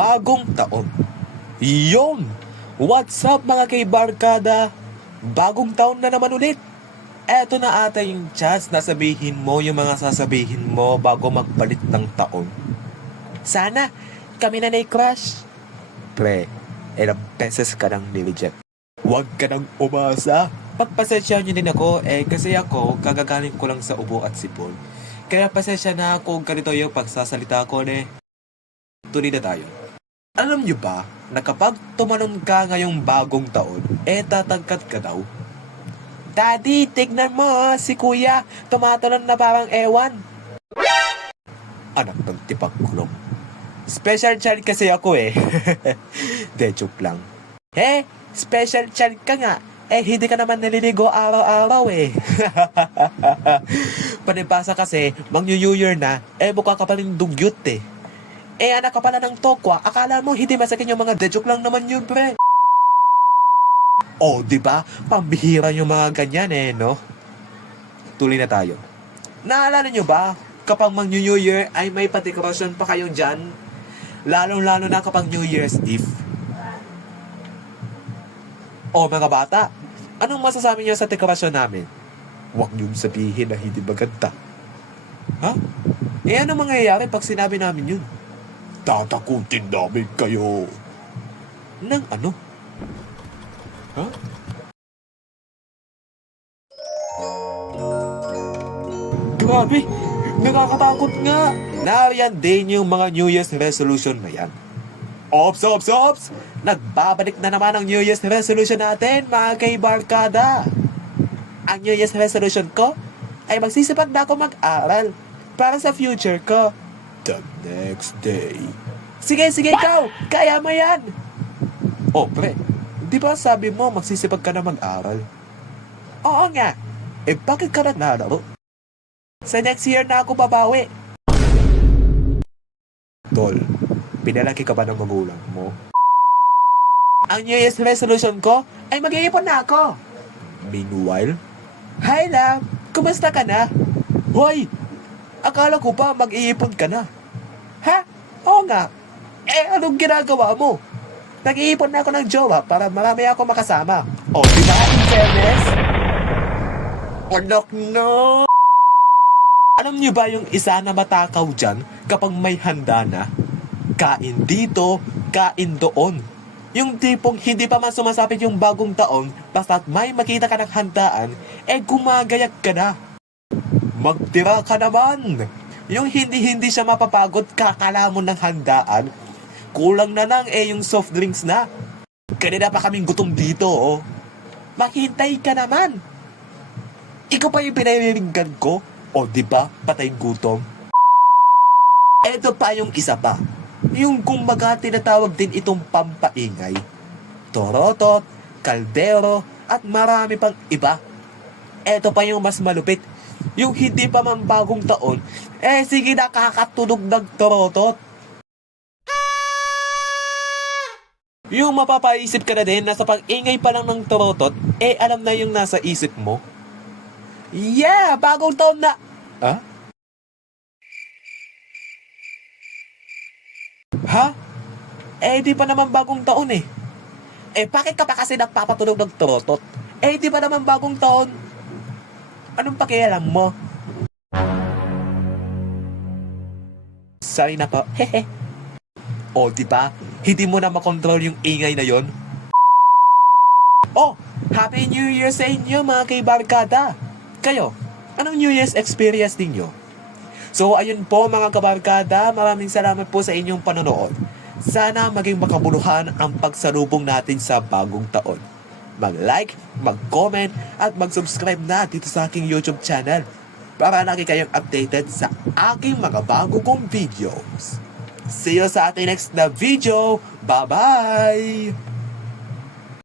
bagong taon. Yon! What's up mga kaibarkada? Bagong taon na naman ulit. Eto na ata yung chance na sabihin mo yung mga sasabihin mo bago magpalit ng taon. Sana, kami na crush. Pre, ilang beses ka nang nireject. Huwag ka nang umasa. Pagpasensya nyo din ako, kasi ako, kagagaling ko lang sa ubo at sipon. Kaya pasensya na kung ganito yung pagsasalita ko, Tuloy na tayo. Alam nyo ba, na kapag tumalon ka ngayong bagong taon, tatangkat ka daw? Daddy, tignan mo si kuya, tumatalon na parang ewan. Anak ng tipagkulong. Special child kasi ako De, joke lang. Special child ka nga. Hindi ka naman naliligo araw-araw Panibasa kasi, mag-New Year na, mukha ka pa rin dugyot anak ka pala ng tokwa, akala mo hindi masakin yung mga de-joke lang naman yun, pre. Diba? Pambihira yung mga ganyan no? Tuloy na tayo. Naalala nyo ba, kapag mag-New Year ay may patikrosyon pa kayong dyan? Lalong-lalo na kapag New Year's Eve. Mga bata, anong masasabi niyo sa dekorasyon namin? Huwag niyong sabihin na hindi maganda. Ha? Ano mangyayari pag sinabi namin yun? Tatakutin namin kayo. Nang ano? Ha? Grabe! Nakakatakot nga! Nariyan din yung mga New Year's resolution na yan. Ops! Nagbabalik na naman ang New Year's resolution natin, mga kaibarkada. Ang New Year's resolution ko ay magsisipag na ako mag-aral para sa future ko. The next day. Sige, ikaw! Kaya mo yan! Pre, di ba sabi mo magsisipag ka na mag-aral? Oo nga. Bakit ka naglalaro? Sa next year na ako babawi. Tol, pinalaki ka ba ng magulang mo? Ang New Year's resolution ko ay mag-iipon na ako. Meanwhile, hi love, kumusta ka na? Hoy, akala ko pa mag-iipon ka na. Ha? Oo nga. Anong ginagawa mo? Nag-iipon na ako ng jowa para marami ako makasama. Diba? In fairness? Anak no! Alam niyo ba yung isa na matakaw dyan kapag may handa na? Kain dito, kain doon. Yung tipong hindi pa man sumasapit yung bagong taon, basta't may makita ka ng handaan, gumagayak ka na. Magtira ka naman! Yung hindi siya mapapagod kakala mo ng handaan, kulang na lang yung soft drinks na. Kanina pa kaming gutom dito Maghintay ka naman! Ikaw pa yung pinaniringan ko? Diba? Patay gutom. Eto pa yung isa pa. Yung kumbaga tinatawag din itong pampaingay. Torotot, kaldero, at marami pang iba. Eto pa yung mas malupit. Yung hindi pa man bagong taon, sige nakakatunog ng torotot. Yung mapapaisip ka na din na sa pag-ingay pa lang ng torotot, alam na yung nasa isip mo. Yeah! Bagong taon na! Ha? Ha? Di pa naman bagong taon bakit ka pa kasi nagpapatunog ng torotot? Di pa naman bagong taon. Anong pakialam mo? Sorry na po. Hehe. Diba? Hindi mo na makontrol yung ingay na yon. Happy New Year sa inyo mga kaibarkada. Kayo, anong New Year's experience ninyo? So ayun po mga kabarkada, maraming salamat po sa inyong panonood. Sana maging makabuluhan ang pagsalubong natin sa bagong taon. Mag-like, mag-comment, at mag-subscribe na dito sa aking YouTube channel para lagi kayong updated sa aking mga bago kong videos. See you sa ating next na video. Bye-bye!